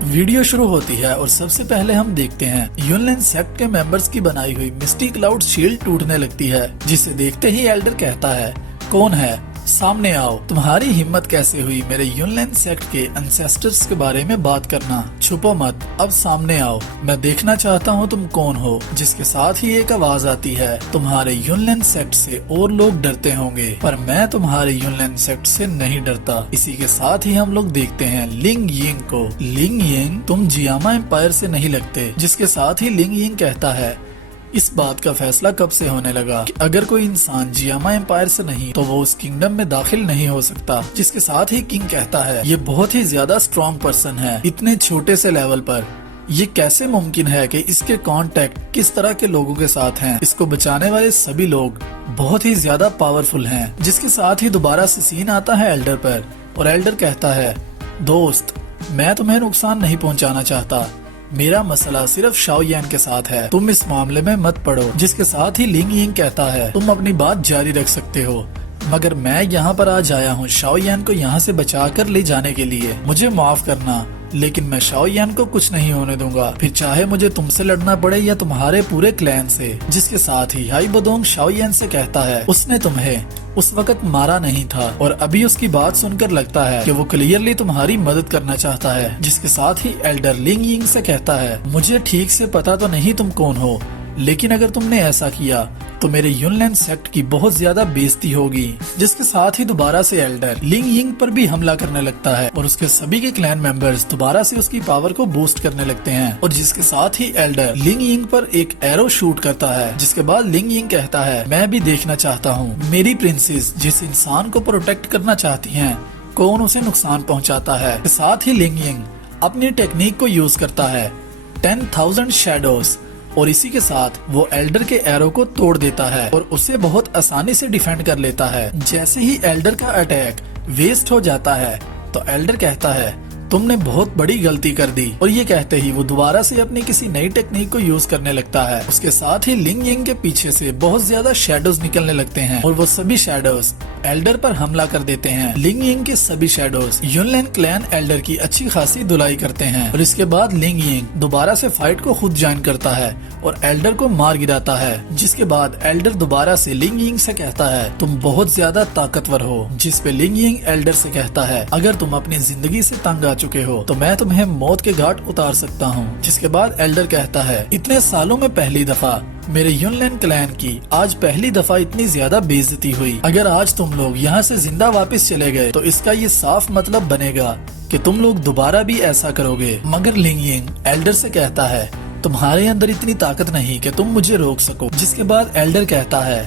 Video शुरू होती है और सबसे पहले हम देखते हैं युनलिन सेक्ट के मेंबर्स की बनाई हुई मिस्टी क्लाउड शील्ड टूटने लगती है, जिसे देखते ही एल्डर कहता है, कौन है, सामने आओ। तुम्हारी हिम्मत कैसे हुई मेरे युनलिन सेक्ट के एंसेस्टर्स के बारे में बात करना, छुपो मत, अब सामने आओ, मैं देखना चाहता हूँ तुम कौन हो। जिसके साथ ही एक आवाज आती है, तुम्हारे युनलिन सेक्ट से और लोग डरते होंगे पर मैं तुम्हारे युनलिन सेक्ट से नहीं डरता। इसी के साथ ही हम लोग देखते हैं लिंग यिंग को। लिंग यिंग, तुम जियामा एम्पायर से नहीं लगते। जिसके साथ ही लिंग यिंग कहता है, इस बात का फैसला कब से होने लगा कि अगर कोई इंसान जियामा एम्पायर से नहीं तो वो उस किंगडम में दाखिल नहीं हो सकता। जिसके साथ ही किंग कहता है, ये बहुत ही ज्यादा स्ट्रॉन्ग पर्सन है, इतने छोटे से लेवल पर ये कैसे मुमकिन है कि इसके कांटेक्ट किस तरह के लोगों के साथ हैं। इसको बचाने वाले सभी लोग बहुत ही ज्यादा पावरफुल हैं। जिसके साथ ही दोबारा से सीन आता है एल्डर पर और एल्डर कहता है, दोस्त, मैं तुम्हें नुकसान नहीं पहुंचाना चाहता, मेरा मसला सिर्फ शाओ यान के साथ है, तुम इस मामले में मत पड़ो। जिसके साथ ही लिंग यिंग कहता है, तुम अपनी बात जारी रख सकते हो, मगर मैं यहाँ पर आज आया हूँ शाओ यान को यहाँ से बचा कर ले जाने के लिए। मुझे माफ करना, लेकिन मैं शाओ यान को कुछ नहीं होने दूंगा, फिर चाहे मुझे तुमसे लड़ना पड़े या तुम्हारे पूरे क्लैन से। जिसके साथ ही हाई बदोंग शाओ यान से कहता है, उसने तुम्हें उस वक्त मारा नहीं था और अभी उसकी बात सुनकर लगता है कि वो क्लियरली तुम्हारी मदद करना चाहता है। जिसके साथ ही एल्डर लिंग यिंग से कहता है, मुझे ठीक से पता तो नहीं तुम कौन हो, लेकिन अगर तुमने ऐसा किया तो मेरे युनलिन सेक्ट की बहुत ज्यादा बेइज्जती होगी। जिसके साथ ही दोबारा से एल्डर लिंग यिंग पर भी हमला करने लगता है और उसके सभी के क्लैन मेंबर्स दोबारा से उसकी पावर को बूस्ट करने लगते हैं। और जिसके साथ ही एल्डर लिंग यिंग पर एक एरो शूट करता है। जिसके बाद लिंग यिंग कहता है, मैं भी देखना चाहता हूँ मेरी प्रिंसेस जिस इंसान को प्रोटेक्ट करना चाहती है कौन उसे नुकसान पहुँचाता है। साथ ही लिंग यिंग अपनी टेक्निक को यूज करता है 10,000 शैडोज और इसी के साथ वो एल्डर के एरो को तोड़ देता है और उसे बहुत आसानी से डिफेंड कर लेता है। जैसे ही एल्डर का अटैक वेस्ट हो जाता है तो एल्डर कहता है, तुमने बहुत बड़ी गलती कर दी, और ये कहते ही वो दोबारा से अपनी किसी नई टेक्निक को यूज करने लगता है। उसके साथ ही लिंग यिंग के पीछे से बहुत ज्यादा शैडोज निकलने लगते हैं और वो सभी शैडोज एल्डर पर हमला कर देते हैं। लिंग यिंग के सभी शैडोज युनलिन क्लैन एल्डर की अच्छी खासी धुलाई करते हैं और इसके बाद लिंग यिंग दोबारा से फाइट को खुद ज्वाइन करता है और एल्डर को मार गिराता है। जिसके बाद एल्डर दोबारा से लिंग यिंग से कहता है, तुम बहुत ज्यादा ताकतवर हो। जिस पे लिंग यिंग एल्डर से कहता है, अगर तुम अपनी जिंदगी से तंग आ चुके हो तो मैं तुम्हें मौत के घाट उतार सकता हूँ। जिसके बाद एल्डर कहता है, इतने सालों में पहली दफा मेरे युनलिन क्लैन की आज पहली दफा इतनी ज्यादा बेइज्जती हुई। अगर आज तुम लोग यहाँ से जिंदा वापस चले गए तो इसका ये साफ मतलब बनेगा कि तुम लोग दोबारा भी ऐसा करोगे। मगर लिंग यिंग एल्डर से कहता है, तुम्हारे अंदर इतनी ताकत नहीं कि तुम मुझे रोक सको। जिसके बाद एल्डर कहता है,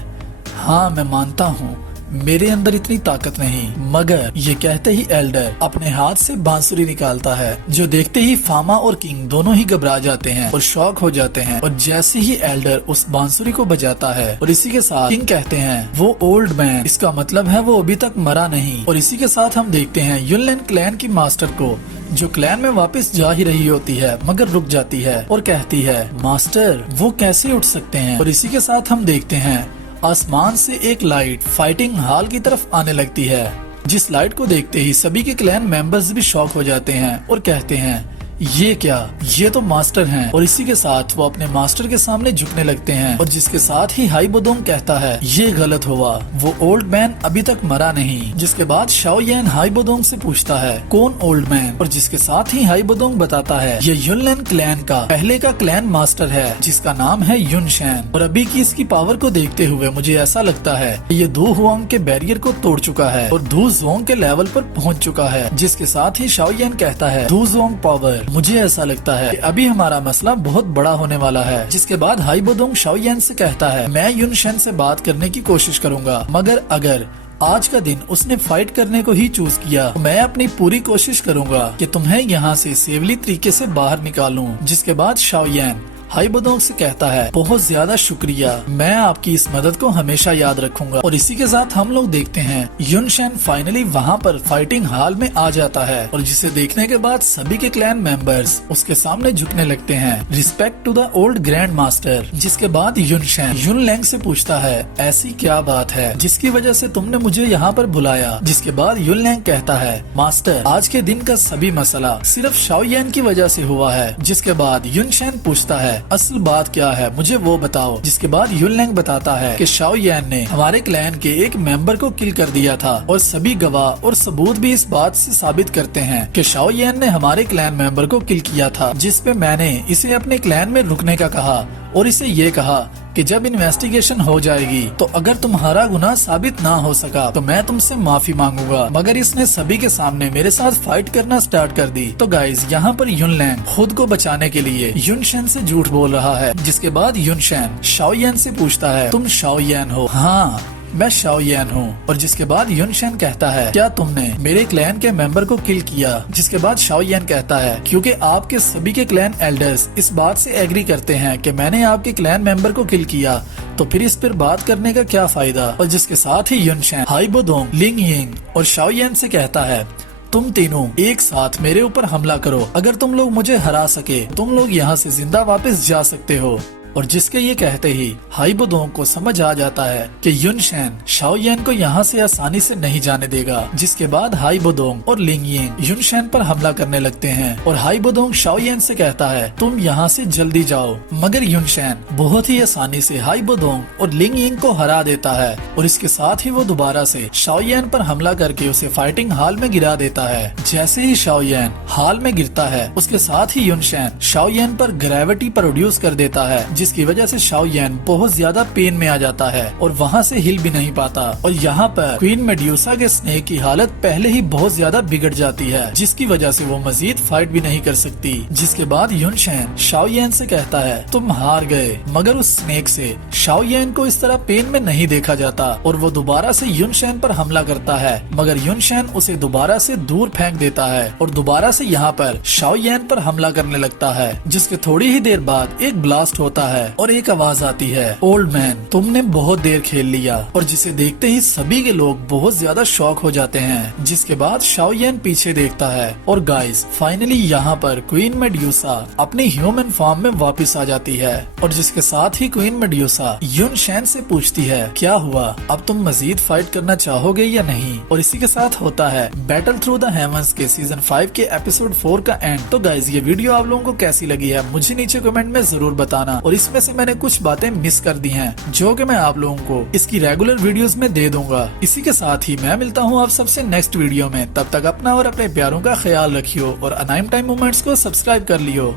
हाँ मैं मानता हूँ मेरे अंदर इतनी ताकत नहीं। मगर ये कहते ही एल्डर अपने हाथ से बांसुरी निकालता है, जो देखते ही फामा और किंग दोनों ही घबरा जाते हैं और शॉक हो जाते हैं। और जैसे ही एल्डर उस बांसुरी को बजाता है और इसी के साथ किंग कहते हैं, वो ओल्ड मैन, इसका मतलब है वो अभी तक मरा नहीं। और इसी के साथ हम देखते हैं युनलिन क्लैन की मास्टर को, जो क्लैन में वापस जा ही रही होती है मगर रुक जाती है और कहती है, मास्टर वो कैसे उठ सकते हैं। और इसी के साथ हम देखते हैं आसमान से एक लाइट फाइटिंग हॉल की तरफ आने लगती है। जिस लाइट को देखते ही सभी के क्लैन मेंबर्स भी शॉक हो जाते हैं और कहते हैं, ये क्या, ये तो मास्टर हैं। और इसी के साथ वो अपने मास्टर के सामने झुकने लगते हैं। और जिसके साथ ही हाई बदोंग कहता है, ये गलत हुआ, वो ओल्ड मैन अभी तक मरा नहीं। जिसके बाद शाओ यान हाई बदोंग से पूछता है, कौन ओल्ड मैन। और जिसके साथ ही हाई बदोंग बताता है, ये युनलिन क्लैन का पहले का क्लैन मास्टर है जिसका नाम है युन शैन। और अभी की इसकी पावर को देखते हुए मुझे ऐसा लगता है ये दो हुआंग के बैरियर को तोड़ चुका है और धू जोंग के लेवल पर पहुँच चुका है। जिसके साथ ही शाओ यान कहता है, धू जोंग पावर, मुझे ऐसा लगता है कि अभी हमारा मसला बहुत बड़ा होने वाला है। जिसके बाद हाई बदोंग शाओ यान से कहता है, मैं युन शैन से बात करने की कोशिश करूंगा, मगर अगर आज का दिन उसने फाइट करने को ही चूज किया तो मैं अपनी पूरी कोशिश करूंगा कि तुम्हें यहाँ से सेवली तरीके से बाहर निकालूं। जिसके बाद शाओ यान हाई बदोंग से कहता है बहुत ज्यादा शुक्रिया, मैं आपकी इस मदद को हमेशा याद रखूंगा। और इसी के साथ हम लोग देखते हैं युनशेन फाइनली वहाँ पर फाइटिंग हॉल में आ जाता है और जिसे देखने के बाद सभी के क्लैन मेंबर्स उसके सामने झुकने लगते हैं, respect to the old grand master. जिसके बाद युनशेन युनलैंग से पूछता है ऐसी क्या बात है जिसकी वजह से तुमने मुझे यहाँ पर बुलाया। जिसके बाद युनलैंग कहता है मास्टर, आज के दिन का सभी मसला सिर्फ शाओयेन की वजह से हुआ है। जिसके बाद युनशेन पूछता है असल बात क्या है, मुझे वो बताओ। जिसके बाद युनलैंग बताता है कि शाओयेन ने हमारे क्लैन के एक मेंबर को किल कर दिया था और सभी गवाह और सबूत भी इस बात से साबित करते हैं कि शाओयेन ने हमारे क्लैन मेंबर को किल किया था। जिस पे मैंने इसे अपने क्लैन में रुकने का कहा और इसे ये कहा कि जब इन्वेस्टिगेशन हो जाएगी तो अगर तुम्हारा गुनाह साबित ना हो सका तो मैं तुमसे माफी मांगूंगा। मगर इसने सभी के सामने मेरे साथ फाइट करना स्टार्ट कर दी। तो गाइज यहाँ पर युनलैंग खुद को बचाने के लिए युनशेन से झूठ बोल रहा है। जिसके बाद युनशेन शाओयेन से पूछता है तुम शाओयेन हो? हाँ, मैं शाओयेन हूँ। और जिसके बाद युनशेन कहता है क्या तुमने मेरे क्लैन के मेंबर को किल किया? जिसके बाद शाओयेन कहता है क्योंकि आपके सभी के क्लैन एल्डर्स इस बात से एग्री करते हैं कि मैंने आपके क्लैन मेंबर को किल किया, तो फिर इस पर बात करने का क्या फायदा। और जिसके साथ ही युनशेन हाई बदोंग, लिंग यिंग और शाओयेन से कहता है तुम तीनों एक साथ मेरे ऊपर हमला करो, अगर तुम लोग मुझे हरा सके तुम लोग यहाँ से जिंदा वापस जा सकते हो। और जिसके ये कहते ही हाई बदोंग को समझ आ जाता है कि युनशेन शाओयेन को यहाँ से आसानी से नहीं जाने देगा। जिसके बाद हाई बदोंग और लिंग यिंग युनशेन पर हमला करने लगते हैं और हाई बदोंग शाओयेन से कहता है तुम यहाँ से जल्दी जाओ। मगर युनशेन बहुत ही आसानी से हाई बदोंग और लिंग यिंग को हरा देता है और इसके साथ ही वो दोबारा से शाओयेन पर हमला करके उसे फाइटिंग हॉल में गिरा देता है। जैसे ही शाओयेन हॉल में गिरता है उसके साथ ही युनशेन शाओयेन पर ग्रेविटी प्रोड्यूस कर देता है, जिसकी वजह से शाओयेन बहुत ज्यादा पेन में आ जाता है और वहाँ से हिल भी नहीं पाता। और यहाँ पर क्वीन मेड्यूसा के स्नेक की हालत पहले ही बहुत ज्यादा बिगड़ जाती है, जिसकी वजह से वो मजीद फाइट भी नहीं कर सकती। जिसके बाद युनशेन शाओयेन से कहता है तुम हार गए। मगर उस स्नेक से शाओयेन को इस तरह पेन में नहीं देखा जाता और वो दोबारा से युनशेन पर हमला करता है, मगर युनशेन उसे दोबारा से दूर फेंक देता है और दोबारा से यहाँ पर शाओयेन पर हमला करने लगता है। जिसके थोड़ी ही देर बाद एक ब्लास्ट होता है और एक आवाज आती है ओल्ड मैन, तुमने बहुत देर खेल लिया। और जिसे देखते ही सभी के लोग बहुत ज्यादा शॉक हो जाते हैं। जिसके बाद शाओयेन पीछे देखता है और गाइस फाइनली यहाँ पर क्वीन मेड्यूसा अपनी ह्यूमन फॉर्म में वापस आ जाती है। और जिसके साथ ही क्वीन मेड्यूसा युनशेन से पूछती है क्या हुआ, अब तुम मजीद फाइट करना चाहोगे या नहीं। और इसी के साथ होता है बैटल थ्रू द हेवंस के सीजन 5 के एपिसोड 4 का एंड। तो गाइस ये वीडियो आप लोगों को कैसी लगी है मुझे नीचे कमेंट में जरूर बताना। और इसमें से मैंने कुछ बातें मिस कर दी हैं जो कि मैं आप लोगों को इसकी रेगुलर वीडियोस में दे दूंगा। इसी के साथ ही मैं मिलता हूँ आप सबसे नेक्स्ट वीडियो में। तब तक अपना और अपने प्यारों का ख्याल रखियो और अनाइम टाइम मोमेंट्स को सब्सक्राइब कर लियो।